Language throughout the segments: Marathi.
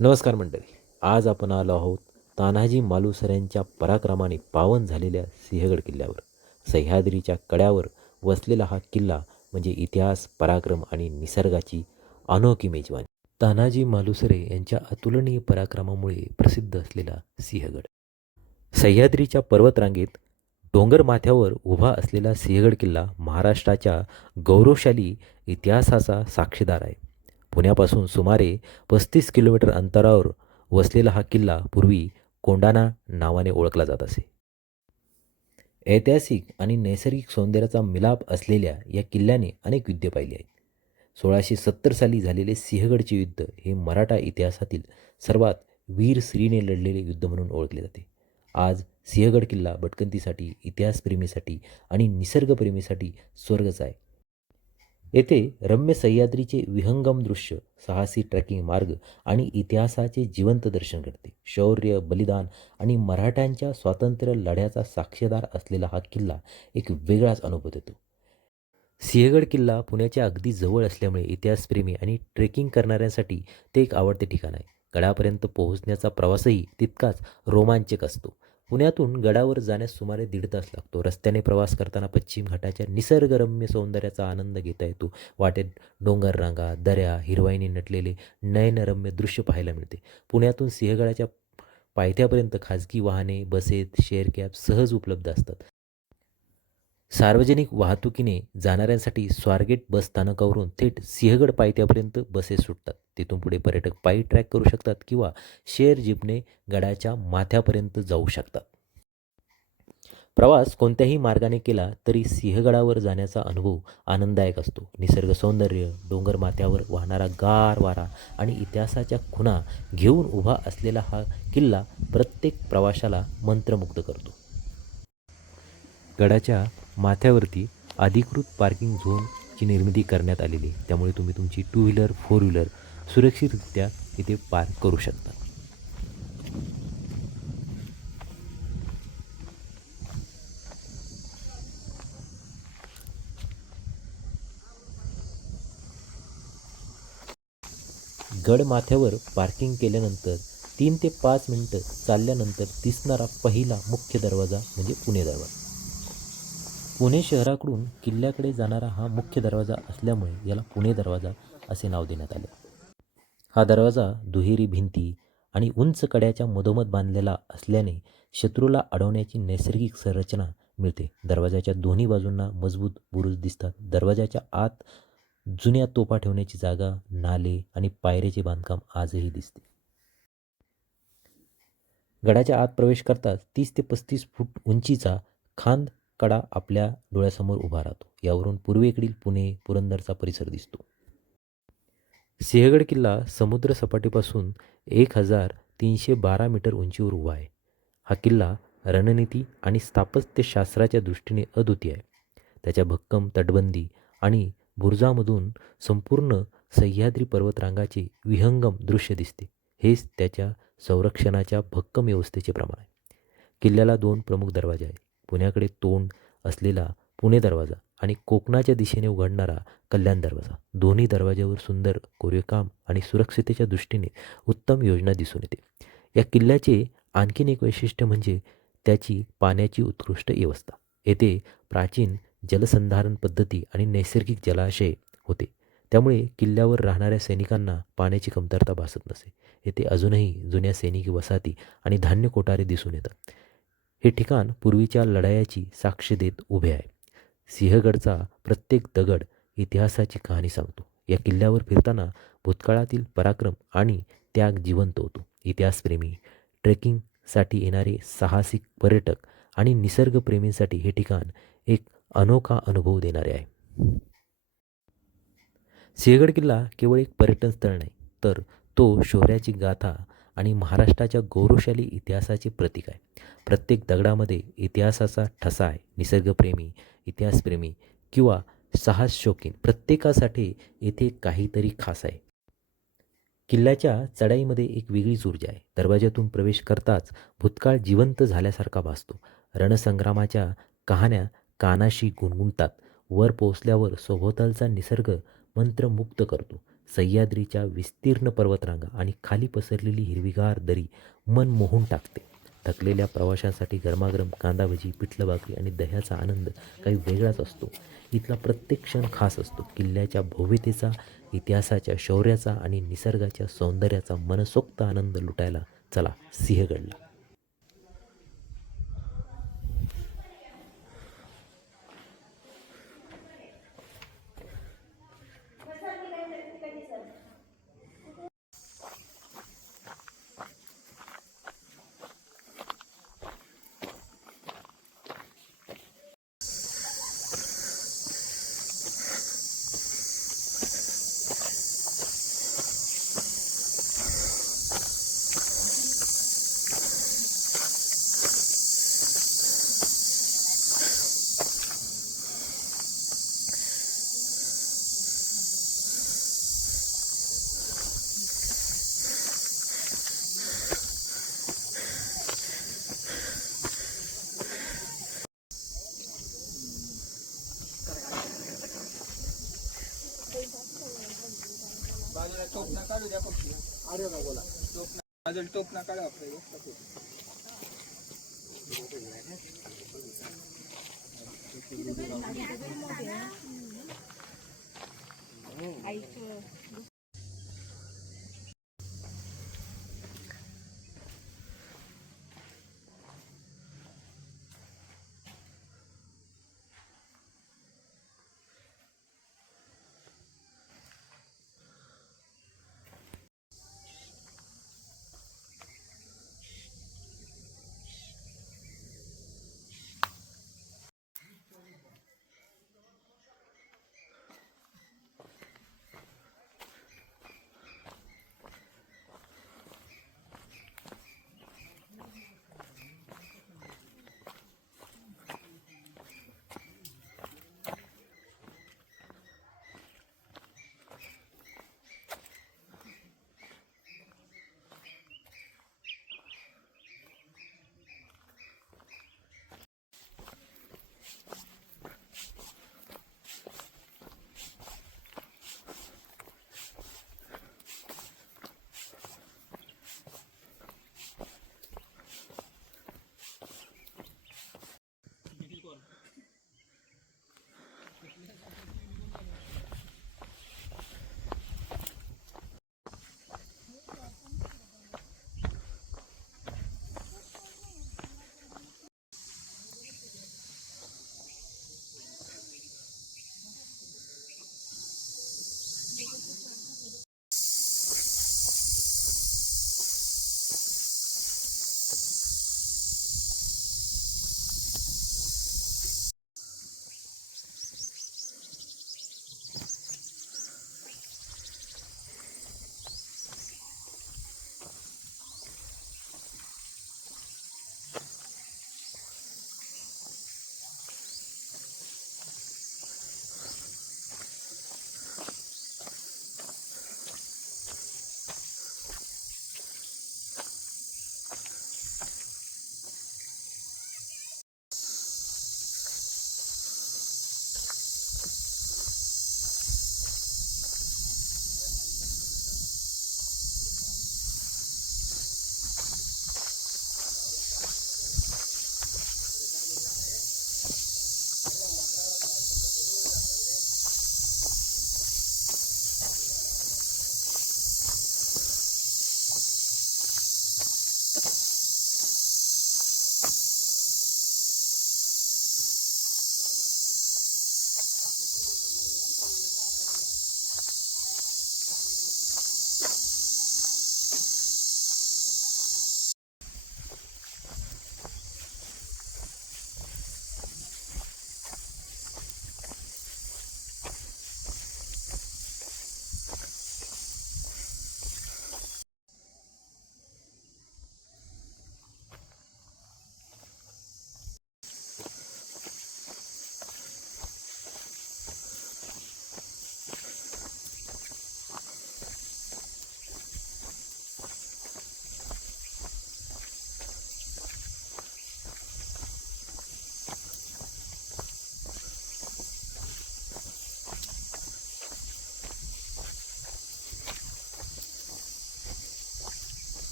नमस्कार मंडळी. आज आपण आलो आहोत तान्हाजी मालुसऱ्यांच्या पराक्रमाने पावन झालेल्या सिंहगड किल्ल्यावर. सह्याद्रीच्या कड्यावर वसलेला हा किल्ला म्हणजे इतिहास, पराक्रम आणि निसर्गाची अनोखी मेजवानी. तान्हाजी मालुसरे यांच्या अतुलनीय पराक्रमामुळे प्रसिद्ध असलेला सिंहगड. सह्याद्रीच्या पर्वतरांगेत डोंगर माथ्यावर उभा असलेला सिंहगड किल्ला महाराष्ट्राच्या गौरवशाली इतिहासाचा साक्षीदार आहे. पुण्यापासून सुमारे 35 किलोमीटर अंतरावर वसलेला हा किल्ला पूर्वी कोंढाणा नावाने ओळखला जात असे. ऐतिहासिक आणि नैसर्गिक सौंदर्याचा मिलाप असलेल्या या किल्ल्याने अनेक युद्धे पाहिली आहेत. 1670 साली झालेले सिंहगडचे युद्ध हे मराठा इतिहासातील सर्वात वीर श्रीने लढलेले युद्ध म्हणून ओळखले जाते. आज सिंहगड किल्ला भटकंतीसाठी, इतिहासप्रेमीसाठी आणि निसर्गप्रेमीसाठी स्वर्गच आहे. येथे रम्य सह्याद्रीचे विहंगम दृश्य, साहसी ट्रेकिंग मार्ग आणि इतिहासाचे जिवंत दर्शन घडते. शौर्य, बलिदान आणि मराठ्यांच्या स्वातंत्र्य लढ्याचा साक्षीदार असलेला हा किल्ला एक वेगळाच अनुभव देतो. सिंहगड किल्ला पुण्याच्या अगदी जवळ असल्यामुळे इतिहासप्रेमी आणि ट्रेकिंग करणाऱ्यांसाठी ते एक आवडते ठिकाण आहे. गडापर्यंत पोहोचण्याचा प्रवासही तितकाच रोमांचक असतो. पुण्यातून गडावर जाण्यास सुमारे 1.5 तास लागतो. रस्त्याने प्रवास करताना पश्चिम घाटाच्या निसर्गरम्य सौंदर्याचा आनंद घेता येतो. वाटेत डोंगररांगा, दऱ्या, हिरवाईने नटलेले नयनरम्य दृश्य पाहायला मिळते. पुण्यातून सिंहगडाच्या पायथ्यापर्यंत खाजगी वाहने, बसेस, शेअर कॅब सहज उपलब्ध असतात. सार्वजनिक वाहतुकीने जाणाऱ्यांसाठी स्वारगेट बस स्थानकावरून थेट सिंहगड पायथ्यापर्यंत बसेस सुटतात. तिथून पुढे पर्यटक पायी ट्रॅक करू शकतात किंवा शेअर जीपने गडाच्या माथ्यापर्यंत जाऊ शकतात. प्रवास कोणत्याही मार्गाने केला तरी सिंहगडावर जाण्याचा अनुभव आनंददायक असतो. निसर्ग सौंदर्य, डोंगर माथ्यावर वाहणारा गार वारा आणि इतिहासाच्या खुणा घेऊन उभा असलेला हा किल्ला प्रत्येक प्रवाशाला मंत्रमुग्ध करतो. गडाच्या माथ्यावरती अधिकृत पार्किंग झोनची निर्मिती करण्यात आलेली आहे. त्यामुळे तुम्ही तुमची 2 व्हीलर, 4 व्हीलर सुरक्षितरित्या इथे पार्क करू शकता. गड माथ्यावर पार्किंग केल्यानंतर 3 ते 5 मिनटं चालल्यानंतर दिसणारा पहिला मुख्य दरवाजा म्हणजे पुणे दरवाजा. पुणे शहराकडून किल्ल्याकडे जाणारा हा मुख्य दरवाजा असल्यामुळे याला पुणे दरवाजा असे नाव देण्यात आले. हा दरवाजा दुहेरी भिंती आणि उंच कड्याच्या मधोमध बांधलेला असल्याने शत्रूला अडवण्याची नैसर्गिक संरचना मिळते. दरवाजाच्या दोन्ही बाजूंना मजबूत बुरुज दिसतात. दरवाजाच्या आत जुन्या तोफा ठेवण्याची जागा, नाले आणि पायऱ्याचे बांधकाम आजही दिसते. गडाच्या आत प्रवेश करताच 30 ते 35 फूट उंचीचा खांद कडा आपल्या डोळ्यासमोर उभा राहतो. यावरून पूर्वेकडील पुणे, पुरंदरचा परिसर दिसतो. सिंहगड किल्ला समुद्र सपाटीपासून 1312 मीटर उंचीवर उभा आहे. हा किल्ला रणनीती आणि स्थापत्यशास्त्राच्या दृष्टीने अद्वितीय आहे. त्याच्या भक्कम तटबंदी आणि बुरुजामधून संपूर्ण सह्याद्री पर्वतरांगाचे विहंगम दृश्य दिसते. हेच त्याच्या संरक्षणाच्या भक्कम व्यवस्थेचे प्रमाण आहे. किल्ल्याला 2 प्रमुख दरवाजे आहेत. पुण्याकडे तोंड असलेला पुणे दरवाजा आणि कोकणाच्या दिशेने उघडणारा कल्याण दरवाजा. दोन्ही दरवाज्यावर सुंदर कोरीवकाम आणि सुरक्षिततेच्या दृष्टीने उत्तम योजना दिसून येते. या किल्ल्याचे आणखीन एक वैशिष्ट्य म्हणजे त्याची पाण्याची उत्कृष्ट व्यवस्था. येथे प्राचीन जलसंधारण पद्धती आणि नैसर्गिक जलाशय होते. त्यामुळे किल्ल्यावर राहणाऱ्या सैनिकांना पाण्याची कमतरता भासत नसे. येथे अजूनही जुन्या सैनिकी वसाहती आणि धान्य कोठारे दिसून येतात. हे ठिकाण पूर्वीच्या लढायाची साक्ष देत उभे आहे. सिंहगडचा प्रत्येक दगड इतिहासाची कहाणी सांगतो. या किल्ल्यावर फिरताना भूतकाळातील पराक्रम आणि त्याग जिवंत होतो. इतिहासप्रेमी, ट्रेकिंगसाठी येणारे साहसिक पर्यटक आणि निसर्गप्रेमींसाठी हे ठिकाण एक अनोखा अनुभव देणारे आहे. सिंहगड किल्ला केवळ एक पर्यटन स्थळ नाही, तर तो शौर्याची गाथा आणि महाराष्ट्राच्या गौरवशाली इतिहासाचे प्रतीक आहे. प्रत्येक दगडामध्ये इतिहासाचा ठसा आहे. निसर्गप्रेमी, इतिहासप्रेमी किंवा साहस शौकीन प्रत्येकासाठी येथे काहीतरी खास आहे. किल्ल्याच्या चढाईमध्ये एक वेगळीच ऊर्जा आहे. दरवाज्यातून प्रवेश करताच भूतकाळ जिवंत झाल्यासारखा भासतो. रणसंग्रामाच्या कहाण्या कानाशी गुणगुणतात. वर पोहोचल्यावर सभोवतालचा निसर्ग मंत्रमुग्ध करतो. सह्याद्रीच्या विस्तीर्ण पर्वतरांगा आणि खाली पसरलेली हिरवीगार दरी मन मोहून टाकते. थकलेल्या प्रवाशांसाठी गरमागरम कांदा भजी, पिठलं भाकरी आणि दह्याचा आनंद काही वेगळाच असतो. इथला प्रत्येक क्षण खास असतो. किल्ल्याच्या भव्यतेचा, इतिहासाच्या शौर्याचा आणि निसर्गाच्या सौंदर्याचा मनसोक्त आनंद लुटायला चला सिंहगडला. बाजूला टोप ना काढू द्या फक्त. अरे ना बोला बाजूला टोप ना काढू आपलं.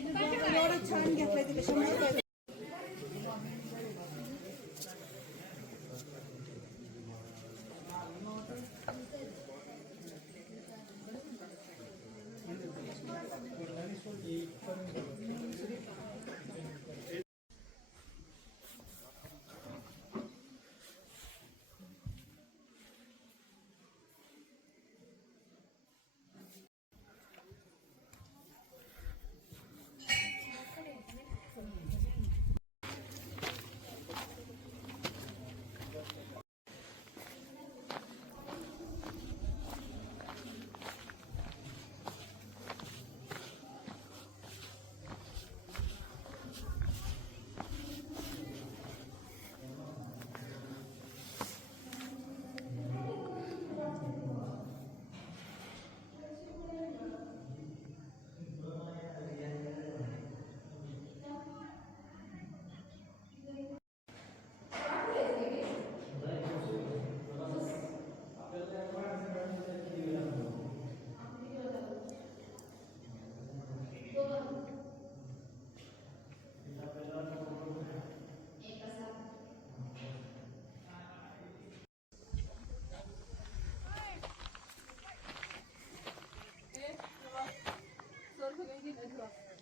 एवढं छान घेतलंय तिथे 100 रुपये.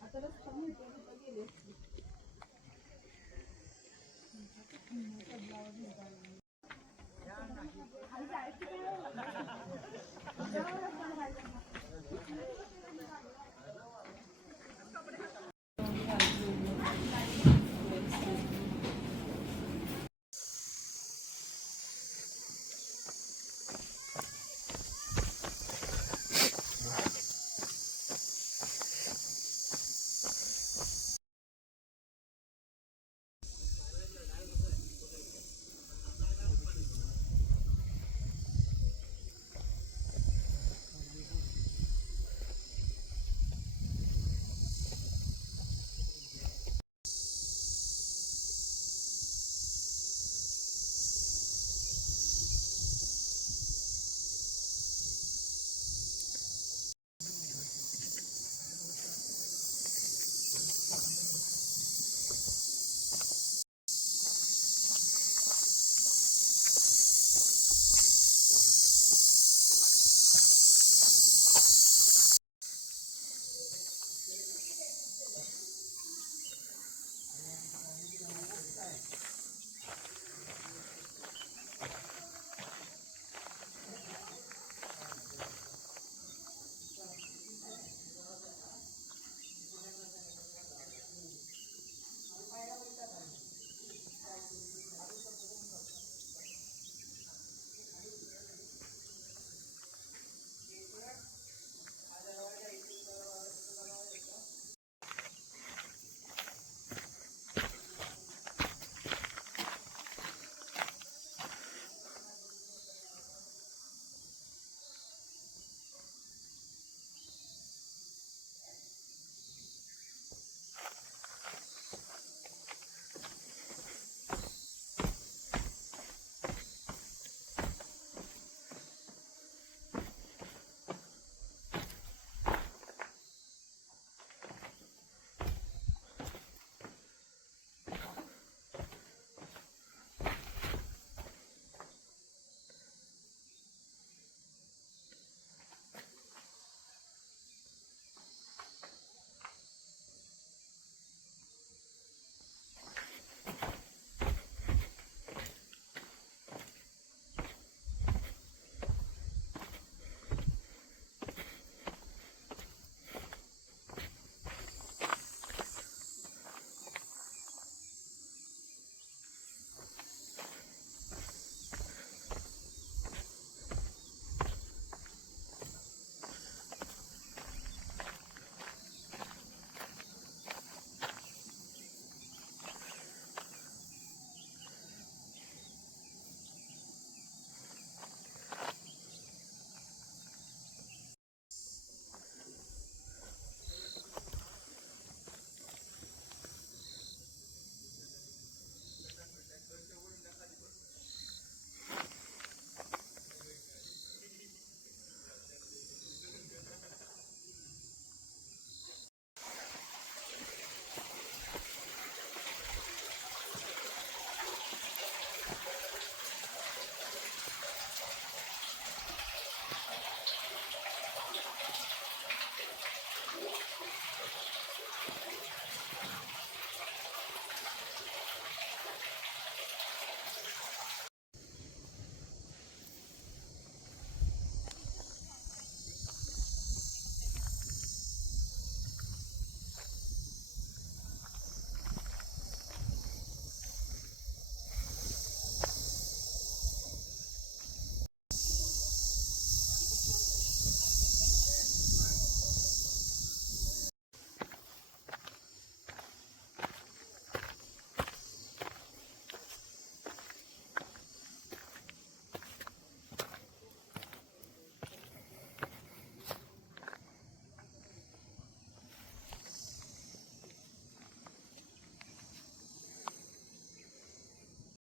आता